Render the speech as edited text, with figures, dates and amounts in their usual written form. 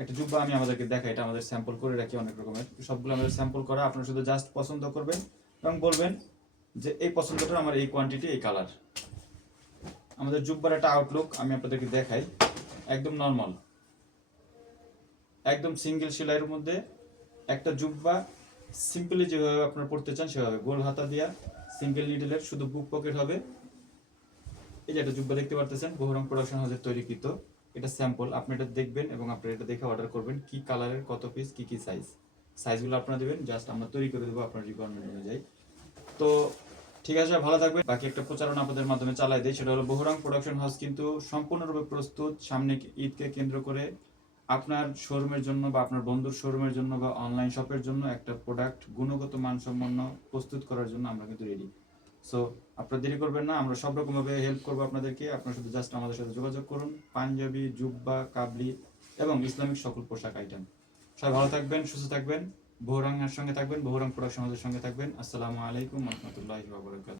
একটা জুব্বা আমি আমাদেরকে দেখাই, এটা আমাদের স্যাম্পল করে রাখি অনেক রকমের, সবগুলো আমাদের স্যাম্পল করা। আপনারা শুধু জাস্ট পছন্দ করবেন এবং বলবেন যে এই পছন্দটা আমার এই কোয়ান্টিটি, এই কালার। আমাদের জুব্বার একটা আউটলুক আমি আপনাদেরকে দেখাই, একদম নর্মাল, একদম সিঙ্গেল সেলাইয়ের মধ্যে একটা জুব্বা সিম্পলি যেভাবে আপনারা পড়তে চান সেভাবে, গোল হাতা দিয়া সিঙ্গেল নিডেলের, শুধু বুক পকেট হবে। এই যে একটা জুব্বা দেখতে পারতেছেন, বহুরং প্রোডাকশন হাউসের তৈরিকৃত। এটা স্যাম্পল, আপনি এটা দেখবেন এবং আপনি এটা দেখে অর্ডার করবেন কি কালারের, কত পিস, কি কি সাইজ, সাইজগুলো আপনারা দেবেন, জাস্ট আমরা তৈরি করে দেবো আপনার রিকোয়ারমেন্ট অনুযায়ী। তো ঠিক আছে, ভালো থাকবেন। বাকি একটা প্রচারণা আপনাদের মাধ্যমে চালাই দেয়, সেটা হলো বহুরং প্রোডাকশন হাউস কিন্তু সম্পূর্ণরূপে প্রস্তুত সামনে ঈদকে কেন্দ্র করে আপনার শোরুমের জন্য বা আপনার বন্ধুর শোরুমের জন্য বা অনলাইন শপের জন্য একটা প্রোডাক্ট গুণগত মানসম্পন্ন প্রস্তুত করার জন্য আমরা কিন্তু রেডি। সো আপনারা দেরি করবেন না, আমরা সব রকমভাবে হেল্প করবো আপনাদেরকে। আপনারা শুধু জাস্ট আমাদের সাথে যোগাযোগ করুন। পাঞ্জাবি, জুব্বা, কাবলি এবং ইসলামিক সকল পোশাক আইটেম। সবাই ভালো থাকবেন, সুস্থ থাকবেন, বহুরঙের সঙ্গে থাকবেন, বহুরং প্রোডাকশন হাউসের সঙ্গে থাকবেন। আসসালামু আলাইকুম ওয়া রাহমাতুল্লাহি ওয়া বারাকাতুহু।